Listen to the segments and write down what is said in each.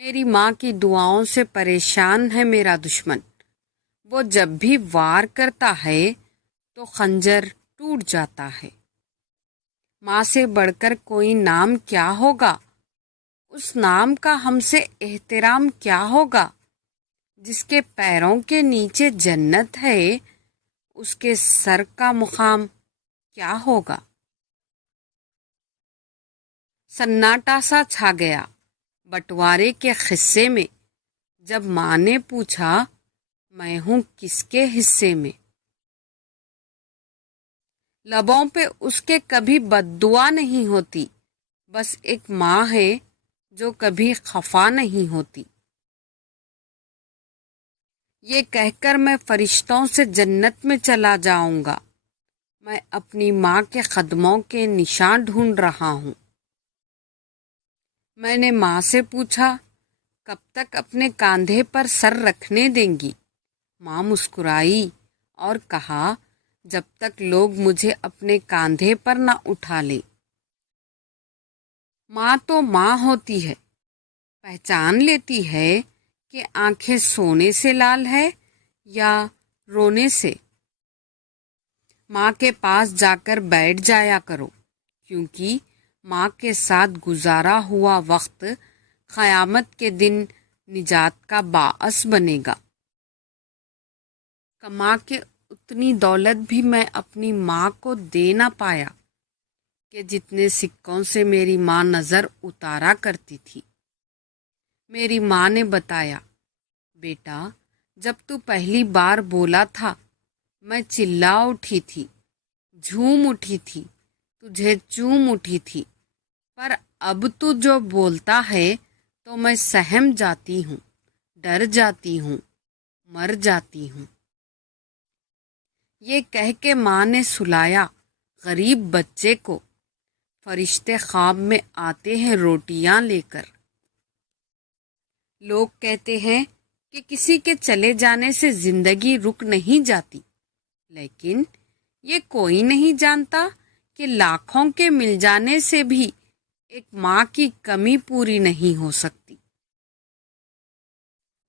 میری ماں کی دعاؤں سے پریشان ہے میرا دشمن، وہ جب بھی وار کرتا ہے تو خنجر ٹوٹ جاتا ہے۔ ماں سے بڑھ کر کوئی نام کیا ہوگا، اس نام کا ہم سے احترام کیا ہوگا؟ جس کے پیروں کے نیچے جنت ہے، اس کے سر کا مقام کیا ہوگا؟ سناٹا سا چھا گیا بٹوارے کے قصے میں، جب ماں نے پوچھا میں ہوں کس کے حصے میں۔ لبوں پہ اس کے کبھی بد دعا نہیں ہوتی، بس ایک ماں ہے جو کبھی خفا نہیں ہوتی۔ یہ کہہ کر میں فرشتوں سے جنت میں چلا جاؤں گا، میں اپنی ماں کے قدموں کے نشان ڈھونڈ رہا ہوں۔ میں نے ماں سے پوچھا کب تک اپنے کاندھے پر سر رکھنے دیں گی؟ ماں مسکرائی اور کہا جب تک لوگ مجھے اپنے کاندھے پر نہ اٹھا لیں۔ ماں تو ماں ہوتی ہے، پہچان لیتی ہے کہ آنکھیں سونے سے لال ہے یا رونے سے۔ ماں کے پاس جا کر بیٹھ جایا کرو، کیونکہ ماں کے ساتھ گزارا ہوا وقت قیامت کے دن نجات کا باعث بنے گا۔ کما کے اتنی دولت بھی میں اپنی ماں کو دے نہ پایا کہ جتنے سکوں سے میری ماں نظر اتارا کرتی تھی۔ میری ماں نے بتایا بیٹا جب تو پہلی بار بولا تھا میں چلا اٹھی تھی، جھوم اٹھی تھی، تجھے چوم اٹھی تھی، پر اب تو جو بولتا ہے تو میں سہم جاتی ہوں، ڈر جاتی ہوں، مر جاتی ہوں۔ یہ کہہ کے ماں نے سلایا غریب بچے کو۔ فرشتے خواب میں آتے ہیں روٹیاں لے کر۔ لوگ کہتے ہیں کہ کسی کے چلے جانے سے زندگی رک نہیں جاتی، لیکن یہ کوئی نہیں جانتا کہ لاکھوں کے مل جانے سے بھی ایک ماں کی کمی پوری نہیں ہو سکتی۔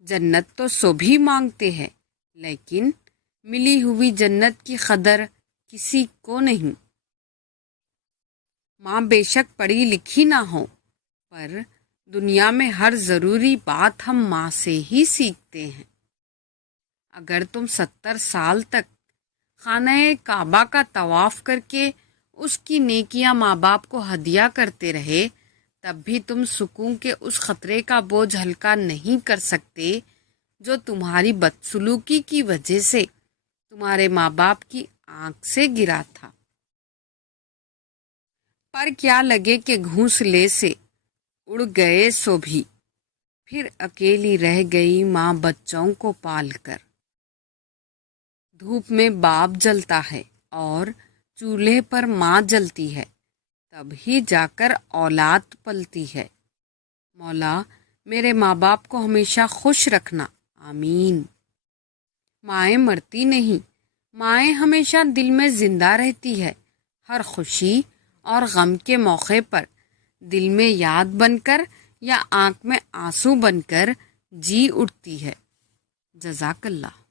جنت تو سبھی مانگتے ہیں، لیکن ملی ہوئی جنت کی قدر کسی کو نہیں۔ ماں بے شک پڑھی لکھی نہ ہو، پر دنیا میں ہر ضروری بات ہم ماں سے ہی سیکھتے ہیں۔ اگر تم 70 سال تک خانہ کعبہ کا طواف کر کے اس کی نیکیاں ماں باپ کو ہدیہ کرتے رہے، تب بھی تم سکون کے اس خطرے کا بوجھ ہلکا نہیں کر سکتے جو تمہاری بدسلوکی کی وجہ سے تمہارے ماں باپ کی آنکھ سے گرا تھا۔ پر کیا لگے کہ گھونسلے سے اڑ گئے سو بھی، پھر اکیلی رہ گئی ماں بچوں کو پال کر۔ دھوپ میں باپ جلتا ہے اور چولہے پر ماں جلتی ہے، تب ہی جا کر اولاد پلتی ہے۔ مولا میرے ماں باپ کو ہمیشہ خوش رکھنا، آمین۔ مائیں مرتی نہیں، مائیں ہمیشہ دل میں زندہ رہتی ہے، ہر خوشی اور غم کے موقع پر دل میں یاد بن کر یا آنکھ میں آنسو بن کر جی اٹھتی ہے۔ جزاک اللہ۔